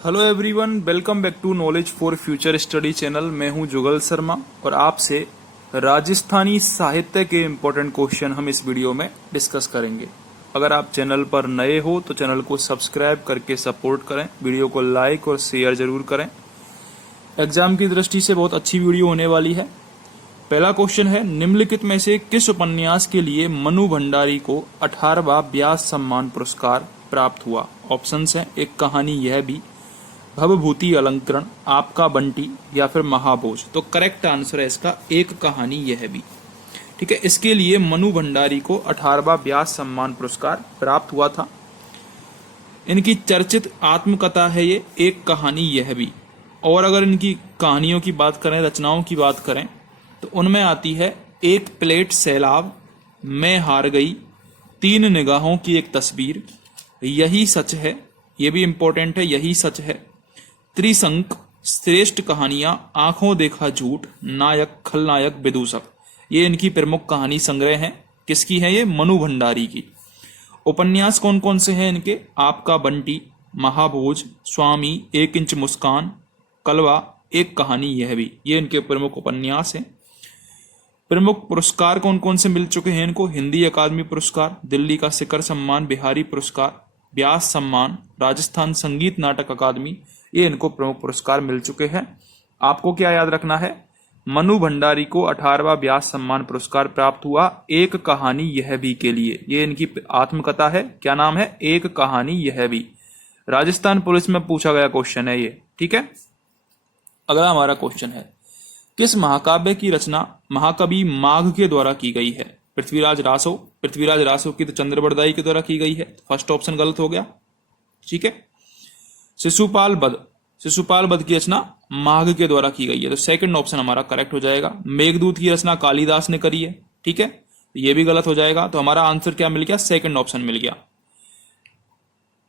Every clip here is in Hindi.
Hello everyone, welcome back to knowledge for future study channel. मैं हूं जुगल शर्मा और आपसे राजस्थानी साहित्य के इम्पोर्टेंट क्वेश्चन हम इस वीडियो में डिस्कस करेंगे। अगर आप चैनल पर नए हो तो चैनल को सब्सक्राइब करके सपोर्ट करें, वीडियो को लाइक और शेयर जरूर करें। एग्जाम की दृष्टि से बहुत अच्छी वीडियो होने वाली है। पहला क्वेश्चन है, निम्नलिखित में से किस उपन्यास के लिए मनु भंडारी को 18वां व्यास सम्मान पुरस्कार प्राप्त हुआ? ऑप्शंस हैं, एक कहानी यह भी, भवभूति अलंकरण, आपका बंटी या फिर महाभोज। तो करेक्ट आंसर है इसका एक कहानी यह भी। ठीक है, इसके लिए मनु भंडारी को 18वां व्यास सम्मान पुरस्कार प्राप्त हुआ था। इनकी चर्चित आत्मकथा है ये एक कहानी यह भी। और अगर इनकी कहानियों की बात करें, रचनाओं की बात करें, तो उनमें आती है एक प्लेट सैलाब, मैं हार गई, तीन निगाहों की एक तस्वीर, यही सच है, ये भी इंपॉर्टेंट है, यही सच है, त्रिशंक, श्रेष्ठ कहानियां, आंखों देखा झूठ, नायक, खलनायक, विदूषक। ये इनकी प्रमुख कहानी संग्रह हैं। किसकी है ये? मनु भंडारी की। उपन्यास कौन कौन से हैं इनके? आपका बंटी, महाभोज, स्वामी, एक इंच मुस्कान, कलवा, एक कहानी यह भी। ये इनके प्रमुख उपन्यास हैं। प्रमुख पुरस्कार कौन कौन से मिल चुके हैं इनको? हिंदी अकादमी पुरस्कार, दिल्ली का शिखर सम्मान, बिहारी पुरस्कार, व्यास सम्मान, राजस्थान संगीत नाटक अकादमी, ये इनको प्रमुख पुरस्कार मिल चुके हैं। आपको क्या याद रखना है? मनु भंडारी को 18वां व्यास सम्मान पुरस्कार प्राप्त हुआ एक कहानी यह भी के लिए। ये इनकी आत्मकथा है। क्या नाम है? एक कहानी यह भी। राजस्थान पुलिस में पूछा गया क्वेश्चन है ये। ठीक है, अगला हमारा क्वेश्चन है, किस महाकाव्य की रचना महाकवि माघ के द्वारा की गई है? पृथ्वीराज रासो। पृथ्वीराज रासो की तो चंद्रबरदाई के द्वारा की गई है। फर्स्ट ऑप्शन गलत हो गया। ठीक है, शिशुपाल वध। शिशुपाल वध की रचना माघ के द्वारा की गई है, तो सेकंड ऑप्शन हमारा करेक्ट हो जाएगा। मेघदूत की रचना कालिदास ने करी है। ठीक है, तो ये भी गलत हो जाएगा। तो हमारा आंसर क्या मिल गया? सेकंड ऑप्शन मिल गया।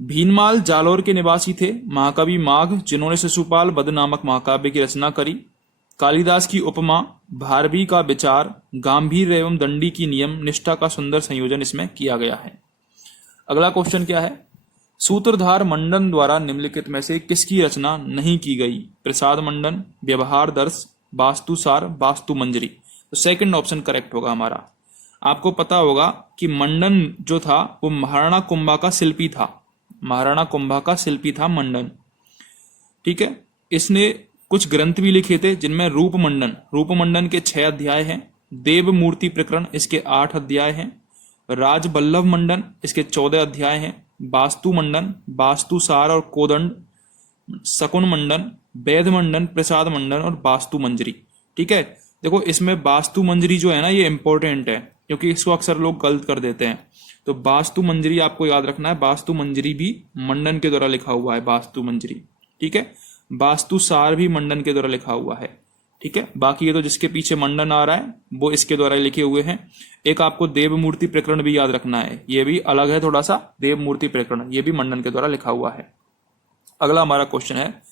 भीनमाल जालोर के निवासी थे महाकवि माघ, जिन्होंने शिशुपाल वध नामक महाकाव्य की रचना करी। कालिदास की उपमा, भारवी का विचार, गांभीर्य एवं दंडी की नियम निष्ठा का सुंदर संयोजन इसमें किया गया है। अगला क्वेश्चन क्या है? सूत्रधार मंडन द्वारा निम्नलिखित में से किसकी रचना नहीं की गई? प्रसाद मंडन, व्यवहार दर्श, वास्तुसार, वास्तु मंजरी। तो सेकंड ऑप्शन करेक्ट होगा हमारा। आपको पता होगा कि मंडन जो था वो महाराणा कुंभा का शिल्पी था। महाराणा कुंभा का शिल्पी था मंडन। ठीक है, इसने कुछ ग्रंथ भी लिखे थे जिनमें रूपमंडन के 6 अध्याय हैं, देव मूर्ति प्रकरण इसके 8 अध्याय हैं, राजबल्लभ मंडन इसके 14 अध्याय हैं, वास्तु मंडन, वास्तुसार और कोदंड, शकुन मंडन, वैध मंडन, प्रसाद मंडन और वास्तु मंजरी। ठीक है, देखो इसमें वास्तु मंजरी जो है ना, ये इंपॉर्टेंट है क्योंकि इसको अक्सर लोग गलत कर देते हैं। तो वास्तु मंजरी आपको याद रखना है। वास्तु मंजरी भी मंडन के द्वारा लिखा हुआ है, वास्तु मंजरी। ठीक है, वास्तुसार भी मंडन के द्वारा लिखा हुआ है। ठीक है, बाकी ये तो जिसके पीछे मंडन आ रहा है वो इसके द्वारा लिखे हुए हैं। एक आपको देव मूर्ति प्रकरण भी याद रखना है, ये भी अलग है थोड़ा सा। देव मूर्ति प्रकरण ये भी मंडन के द्वारा लिखा हुआ है। अगला हमारा क्वेश्चन है,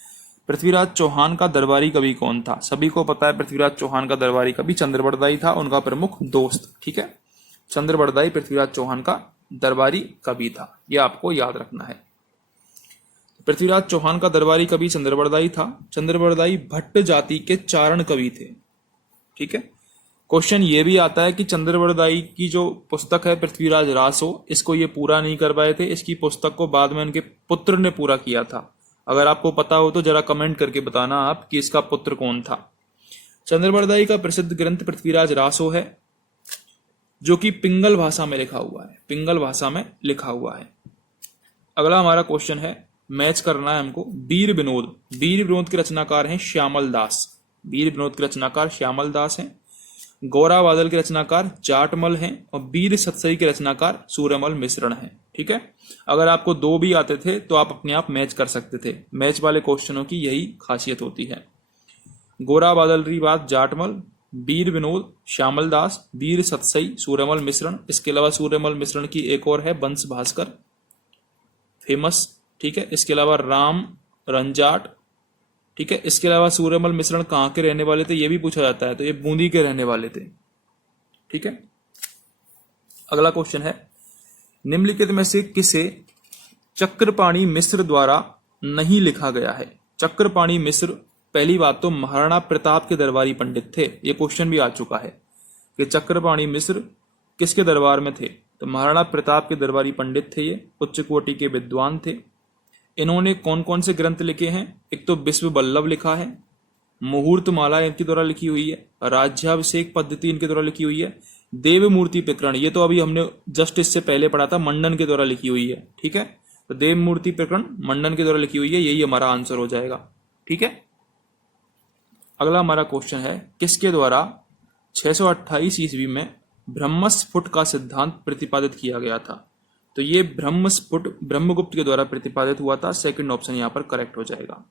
पृथ्वीराज चौहान का दरबारी कवि कौन था? सभी को पता है पृथ्वीराज चौहान का दरबारी कवि चंद्रबरदाई था, उनका प्रमुख दोस्त। ठीक है, चंद्रबरदाई पृथ्वीराज चौहान का दरबारी कवि था, यह आपको याद रखना है। पृथ्वीराज चौहान का दरबारी कवि चंद्रबरदाई था। चंद्रबरदाई भट्ट जाति के चारण कवि थे। ठीक है, क्वेश्चन ये भी आता है कि चंद्रबरदाई की जो पुस्तक है पृथ्वीराज रासो, इसको ये पूरा नहीं कर पाए थे। इसकी पुस्तक को बाद में उनके पुत्र ने पूरा किया था। अगर आपको पता हो तो जरा कमेंट करके बताना आप कि इसका पुत्र कौन था। चंद्रबरदाई का प्रसिद्ध ग्रंथ पृथ्वीराज रासो है, जो कि पिंगल भाषा में लिखा हुआ है। पिंगल भाषा में लिखा हुआ है। अगला हमारा क्वेश्चन है, मैच करना है हमको। वीर विनोद। वीर विनोद के रचनाकार हैं श्यामल दास। वीर विनोद के रचनाकार श्यामल दास हैं। गौरा बादल के रचनाकार जाटमल हैं और वीर सतसई के रचनाकार सूर्यमल मिश्रण हैं। ठीक है, अगर आपको 2 भी आते थे तो आप अपने आप मैच कर सकते थे। मैच वाले क्वेश्चनों की यही खासियत होती है। गोरा बादल री बात जाटमल, वीर विनोद श्यामल दास, वीर सतसई सूर्यमल मिश्रण। इसके अलावा सूर्यमल मिश्रण की एक और है वंश भास्कर, फेमस। ठीक है, इसके अलावा राम रंजाट। ठीक है, इसके अलावा सूर्यमल मिश्रण कहाँ के रहने वाले थे ये भी पूछा जाता है, तो ये बूंदी के रहने वाले थे। ठीक है, अगला क्वेश्चन है, निम्नलिखित में से किसे चक्रपाणी मिश्र द्वारा नहीं लिखा गया है। चक्रपाणी मिश्र पहली बात तो महाराणा प्रताप के दरबारी पंडित थे, ये क्वेश्चन भी आ चुका है कि चक्रपाणी मिश्र किसके दरबार में थे, तो महाराणा प्रताप के दरबारी पंडित थे, ये उच्च कोटि के विद्वान थे। इन्होंने कौन कौन से ग्रंथ लिखे हैं, एक तो विश्व बल्लभ लिखा है, मुहूर्त माला इनके द्वारा लिखी हुई है, राज्याभिषेक पद्धति इनके द्वारा लिखी हुई है, देव मूर्ति प्रकरण ये तो अभी हमने जस्ट इससे पहले पढ़ा था, मंडन के द्वारा लिखी हुई है। ठीक है, तो देव मूर्ति प्रकरण मंडन के द्वारा लिखी हुई है, यही हमारा आंसर हो जाएगा। ठीक है, अगला हमारा क्वेश्चन है किसके द्वारा 628 ईस्वी में ब्रह्मस्फुट का सिद्धांत प्रतिपादित किया गया था, तो ये ब्रह्मस्फुट ब्रह्मगुप्त के द्वारा प्रतिपादित हुआ था। सेकंड ऑप्शन यहां पर करेक्ट हो जाएगा।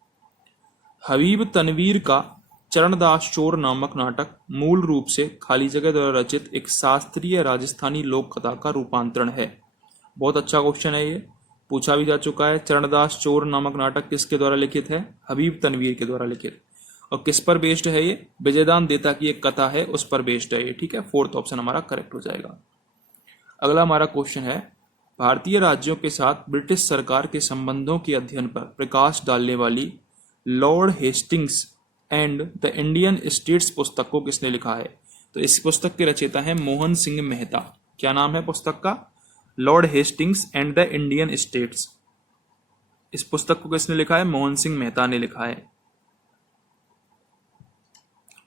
हबीब तनवीर का चरणदास चोर नामक नाटक मूल रूप से खाली जगह द्वारा रचित एक शास्त्रीय राजस्थानी लोक कथा का रूपांतरण है। बहुत अच्छा क्वेश्चन है, ये पूछा भी जा चुका है। चरणदास चोर नामक नाटक किसके द्वारा लिखित है, हबीब तनवीर के द्वारा लिखित, और किस पर बेस्ड है ये, विजयदान देता की एक कथा है उस पर बेस्ड है ये। ठीक है, फोर्थ ऑप्शन हमारा करेक्ट हो जाएगा। अगला हमारा क्वेश्चन है भारतीय राज्यों के साथ ब्रिटिश सरकार के संबंधों के अध्ययन पर प्रकाश डालने वाली Lord Hastings and the Indian states पुस्तक को किसने लिखा है, तो इस पुस्तक के रचयिता है मोहन सिंह मेहता। क्या नाम है पुस्तक का, Lord Hastings and the Indian states. इस पुस्तक को किसने लिखा है, मोहन सिंह मेहता ने लिखा है।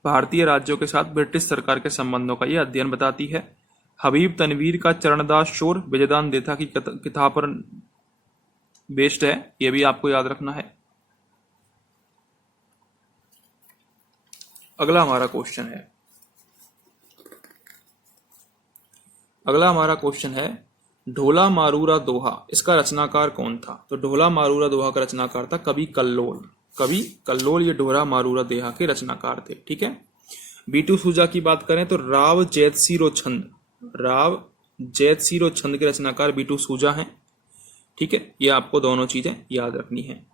भारतीय राज्यों के साथ ब्रिटिश सरकार के संबंधों का यह अध्ययन बताती है। हबीब तनवीर का चरणदास चोर विजयदान देथा की कथा पर बेस्ड है, यह भी आपको याद रखना है। अगला हमारा क्वेश्चन है ढोला मारूरा दोहा, इसका रचनाकार कौन था, तो ढोला मारूरा दोहा का रचनाकार था कवि कल्लोल ये ढोला मारूरा दोहा के रचनाकार थे। ठीक है, बीटू सूजा की बात करें तो राव जैतसिरो छंद के रचनाकार बीटू सूजा हैं। ठीक है, ये आपको दोनों चीजें याद रखनी है।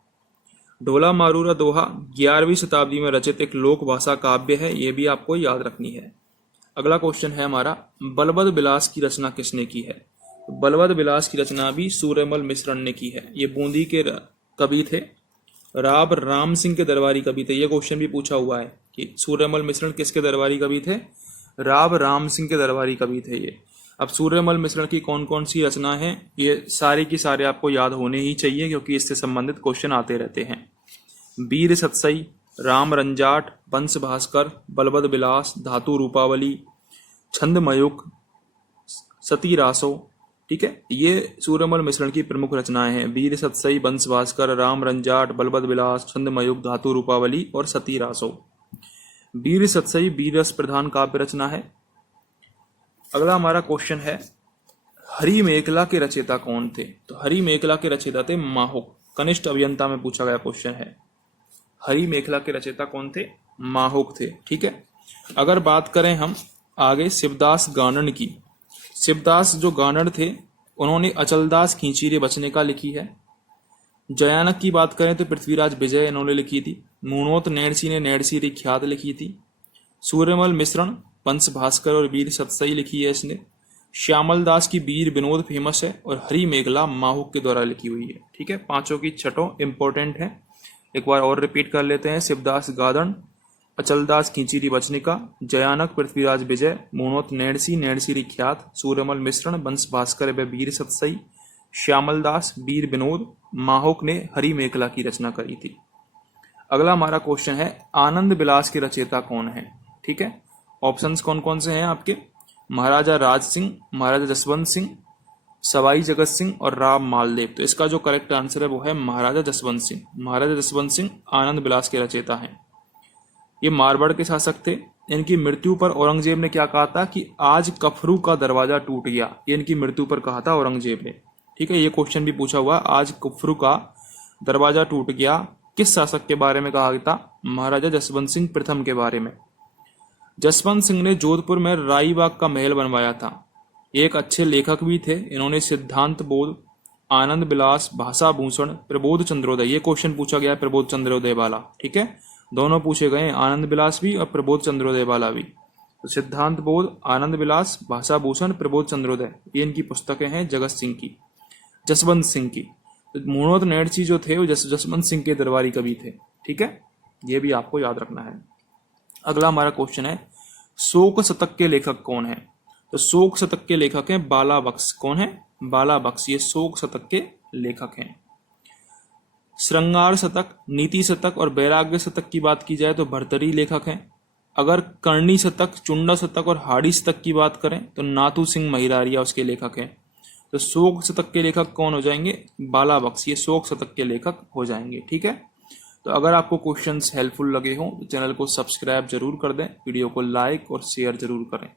ढोला मारूरा दोहा 11वीं शताब्दी में रचित एक लोक भाषा काव्य है, ये भी आपको याद रखनी है। अगला क्वेश्चन है हमारा बलवद विलास की रचना किसने की है, बलवद विलास की रचना भी सूर्यमल मिश्रण ने की है। ये बूंदी के कवि थे, राव राम सिंह के दरबारी कवि थे। ये क्वेश्चन भी पूछा हुआ है कि सूर्यमल मिश्रण किसके दरबारी कवि थे, राव राम सिंह के दरबारी कवि थे ये। अब सूर्यमल मिश्रण की कौन कौन सी रचना है, ये सारे की सारे आपको याद होने ही चाहिए क्योंकि इससे संबंधित क्वेश्चन आते रहते हैं। वीर सतसई, राम रंजाट, वंश भास्कर, बलवद विलास, धातु रूपावली, छंद मयूख, सती रासो। ठीक है, ये सूर्यमल मिश्रण की प्रमुख रचनाएं हैं। वीर सतसई, वंश भास्कर, राम रंजाट, बलवद विलास, छंद मयूख, धातु रूपावली और सती रासो। वीर सतसई वीर रस प्रधान काव्य रचना है। अगला हमारा क्वेश्चन है हरि मेखला के रचयिता कौन थे, तो हरि मेखला के रचयिता थे माहुक। कनिष्ठ अभियंता में पूछा गया क्वेश्चन है, हरि मेखला के रचयिता कौन थे, माहुक थे। ठीक है, अगर बात करें हम आगे शिवदास गानन की, शिवदास जो गानन थे उन्होंने अचलदास खींचीरे बचने का लिखी है। जयानक की बात करें तो पृथ्वीराज विजय इन्होंने लिखी थी। मूणोत नैणसी ने नैणसी ख्यात लिखी थी। सूर्यमल मिश्रण, वंश भास्कर और वीर सतसई लिखी है इसने। श्यामल दास की वीर विनोद फेमस है और हरि मेखला माहुक के द्वारा लिखी हुई है। ठीक है, पांचों की छठों इंपॉर्टेंट है, एक बार और रिपीट कर लेते हैं। शिवदास गादन, अचलदास खींचीरी बचनिका, जयानक पृथ्वीराज विजय, मूणोत नैणसी नैणसी ख्यात, सूर्यमल मिश्रण, वंश भास्कर व वीर सतसई, श्यामल दास, वीर विनोद, माहुक ने हरि मेखला की रचना करी थी। अगला हमारा क्वेश्चन है आनंद विलास के रचयिता कौन है। ठीक है, ऑप्शंस कौन कौन से हैं आपके, महाराजा राज सिंह, महाराजा जसवंत सिंह, सवाई जगत सिंह और राम मालदेव। तो इसका जो करेक्ट आंसर है वो है महाराजा जसवंत सिंह। महाराजा जसवंत सिंह आनंद विलास के रचयिता हैं। ये मारवाड़ के शासक थे। इनकी मृत्यु पर औरंगजेब ने क्या कहा था कि आज कफरू का दरवाजा टूट गया, ये इनकी मृत्यु पर कहा था औरंगजेब ने। ठीक है, ये क्वेश्चन भी पूछा हुआ, आज कफरू का दरवाजा टूट गया किस शासक के बारे में कहा गया था, महाराजा जसवंत सिंह प्रथम के बारे में। जसवंत सिंह ने जोधपुर में राई बाग का महल बनवाया था। ये एक अच्छे लेखक भी थे। इन्होंने सिद्धांत बोध, आनंद विलास, भाषा भूषण, प्रबोध चंद्रोदय, ये क्वेश्चन पूछा गया है प्रबोध चंद्रोदय वाला। ठीक है, दोनों पूछे गए, आनंद विलास भी और प्रबोध चंद्रोदय वाला भी। तो सिद्धांत बोध, आनंद विलास, भाषा भूषण, प्रबोध चंद्रोदय, ये इनकी पुस्तकें हैं जसवंत सिंह की। तो मूणोत नैणसी जो थे वो जसवंत सिंह के दरबारी कवि थे। ठीक है, ये भी आपको याद रखना है। अगला हमारा क्वेश्चन है, शोक शतक के लेखक कौन है? तो शोक शतक के लेखक हैं बाला बख्श। कौन है? बाला बख्श, ये शोक शतक के लेखक हैं। श्रृंगार शतक, नीति शतक और वैराग्य शतक की बात की जाए तो भर्तृहरि लेखक हैं। अगर करणी शतक, चुंडा शतक और हाड़ी शतक की बात करें तो नाथू सिंह महिरारिया उसके लेखक हैं। तो शोक शतक के लेखक कौन हो जाएंगे? बाला बख्श, ये शोक शतक के लेखक हो जाएंगे। ठीक है, तो अगर आपको क्वेश्चंस हेल्पफुल लगे हों तो चैनल को सब्सक्राइब जरूर कर दें, वीडियो को लाइक और शेयर जरूर करें।